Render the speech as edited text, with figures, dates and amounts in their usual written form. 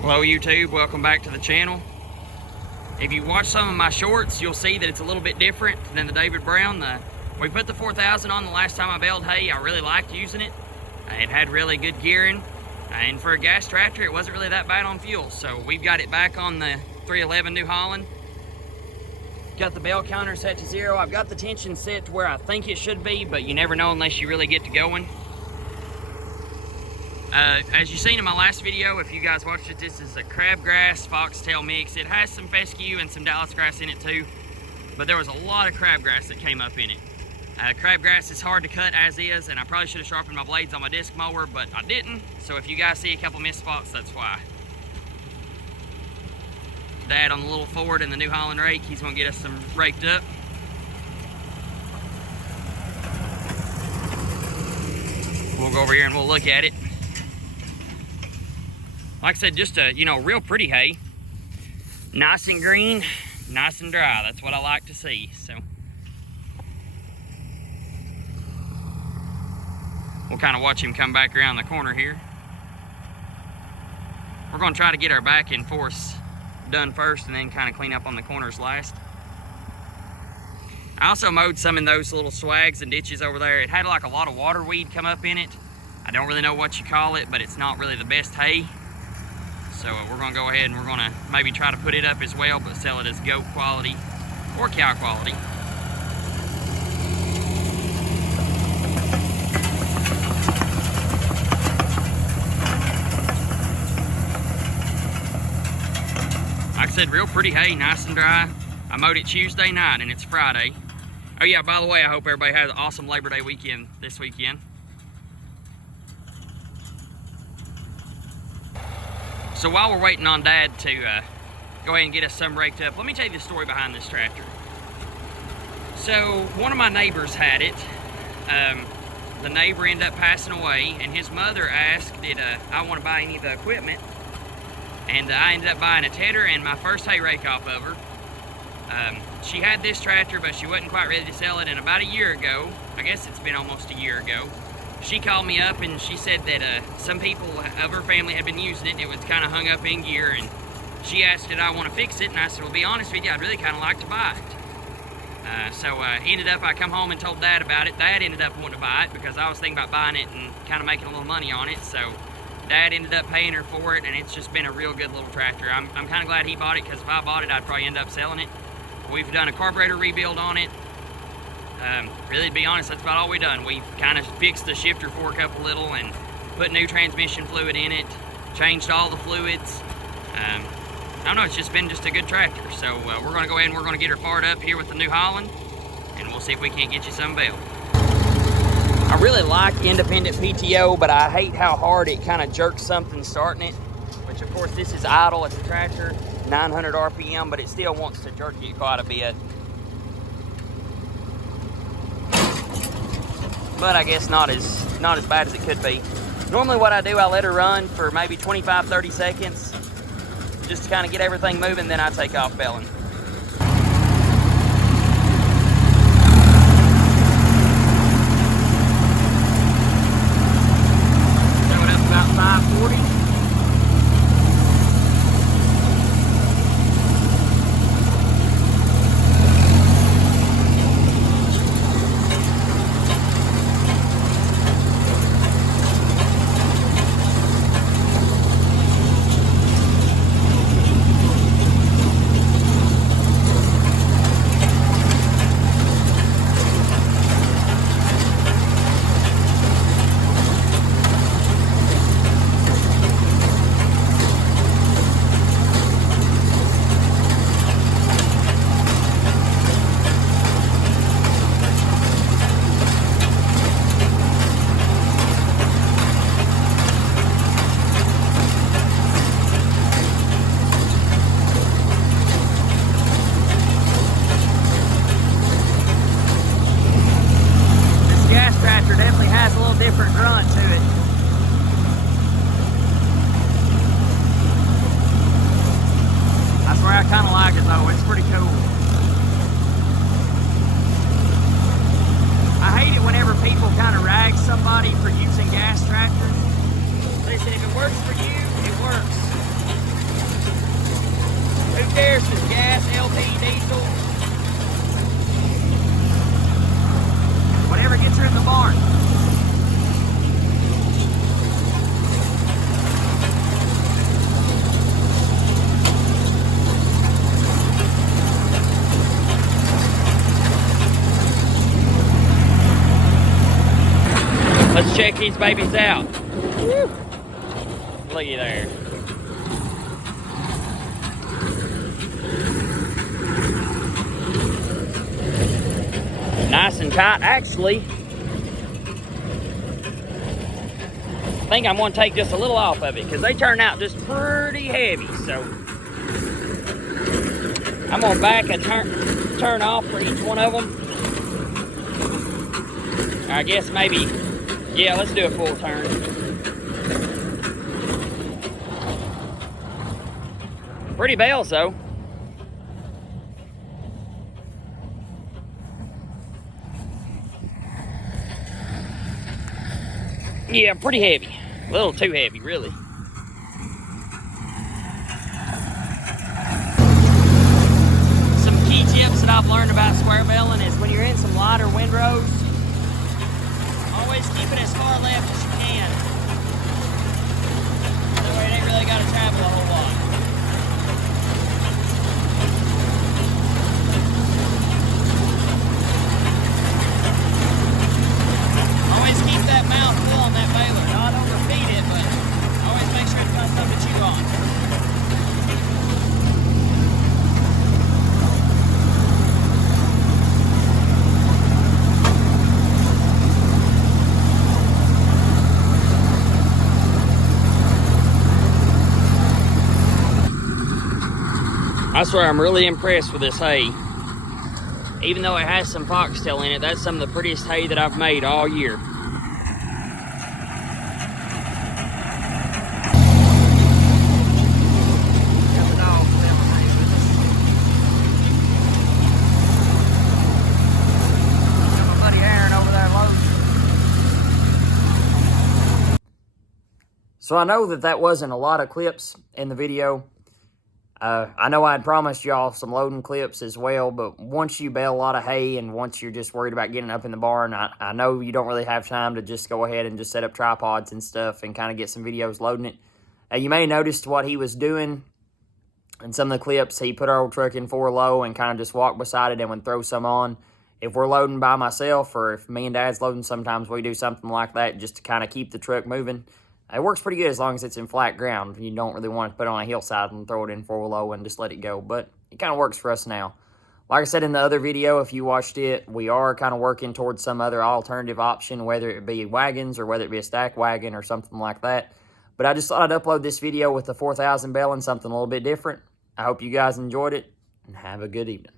Hello YouTube, welcome back to the channel. If you watch some of my shorts, you'll see that it's a little bit different than the David Brown. We put the 4000 on the last time I baled hay. I really liked using it. It had really good gearing, and for a gas tractor it wasn't really that bad on fuel. So we've got it back on the 311 New Holland. Got the bale counter set to 0. I've got the tension set to where I think it should be, but you never know unless you really get to going. As you seen in my last video, if you guys watched it, this is a crabgrass foxtail mix. It has some fescue and some Dallas grass in it too, but there was a lot of crabgrass that came up in it. Crabgrass is hard to cut as is, and I probably should have sharpened my blades on my disc mower, but I didn't. So if you guys see a couple missed spots, that's why. Dad on the little Ford and the New Holland rake, he's gonna get us some raked up. We'll go over here and we'll look at it. Like I said, just a, real pretty hay. Nice and green, nice and dry. That's what I like to see. So we'll kind of watch him come back around the corner here. We're going to try to get our back and force done first and then kind of clean up on the corners last. I also mowed some in those little swags and ditches over there. It had like a lot of water weed come up in it. I don't really know what you call it, but it's not really the best hay. So we're going to go ahead and we're going to maybe try to put it up as well, but sell it as goat quality or cow quality. Like I said, real pretty hay, nice and dry. I mowed it Tuesday night and it's Friday. Oh yeah, by the way, I hope everybody has an awesome Labor Day weekend this weekend. So while we're waiting on Dad to go ahead and get us some raked up, let me tell you the story behind this tractor. So one of my neighbors had it. The neighbor ended up passing away, and his mother asked, did I want to buy any of the equipment? And I ended up buying a tedder and my first hay rake off of her. She had this tractor, but she wasn't quite ready to sell it, and about a year ago, I guess it's been almost a year ago, she called me up and she said that some people of her family had been using it. It was kind of hung up in gear, and she asked did I want to fix it, and I said, well, to be honest with you, I'd really kind of like to buy it. So ended up, I come home and told Dad about it. Dad ended up wanting to buy it because I was thinking about buying it and kind of making a little money on it. So Dad ended up paying her for it, and it's just been a real good little tractor. I'm kind of glad he bought it, because if I bought it, I'd probably end up selling it. We've done a carburetor rebuild on it. Really, to be honest, that's about all we've done. We've kind of fixed the shifter fork up a little and put new transmission fluid in it, changed all the fluids. I don't know, it's just been just a good tractor. So we're going to go ahead and we're going to get her fired up here with the New Holland, and we'll see if we can't get you some baled. I really like independent PTO, but I hate how hard it kind of jerks something starting it, which of course this is idle. It's a tractor, 900 RPM, but it still wants to jerk you quite a bit. But I guess not as bad as it could be. Normally what I do, I let her run for maybe 25-30 seconds just to kind of get everything moving, then I take off baling. Throw it up about 540. Different grunt to it. That's where I kind of like it though. It's pretty cool. I hate it whenever people kind of rag somebody for using gas tractors. Listen, if it works for you, it works. check these babies out. Woo. Looky there. Nice and tight. Actually, I think I'm going to take just a little off of it because they turn out just pretty heavy. So I'm going to back a turn off for each one of them. I guess maybe, yeah, let's do a full turn. Pretty bales though. Yeah, pretty heavy. A little too heavy, really. Some key tips that I've learned about square baling is when you're in some lighter windrows, always keep it as far left as you can. That way it ain't really got to travel a whole lot. Always keep that mouth full on that baler. Not overfeed it, but always make sure it's got something to chew on. I swear I'm really impressed with this hay. Even though it has some foxtail in it, that's some of the prettiest hay that I've made all year. So I know that wasn't a lot of clips in the video. I know I had promised y'all some loading clips as well, but once you bale a lot of hay and once you're just worried about getting up in the barn, I know you don't really have time to just go ahead and just set up tripods and stuff and kind of get some videos loading it. You may have noticed what he was doing in some of the clips. He put our old truck in 4-low and kind of just walked beside it and would throw some on. If we're loading by myself or if me and Dad's loading, sometimes we do something like that just to kind of keep the truck moving. It works pretty good as long as it's in flat ground. You don't really want to put it on a hillside and throw it in 4-low and just let it go. But it kind of works for us now. Like I said in the other video, if you watched it, we are kind of working towards some other alternative option, whether it be wagons or whether it be a stack wagon or something like that. But I just thought I'd upload this video with the 4000 baling, something a little bit different. I hope you guys enjoyed it, and have a good evening.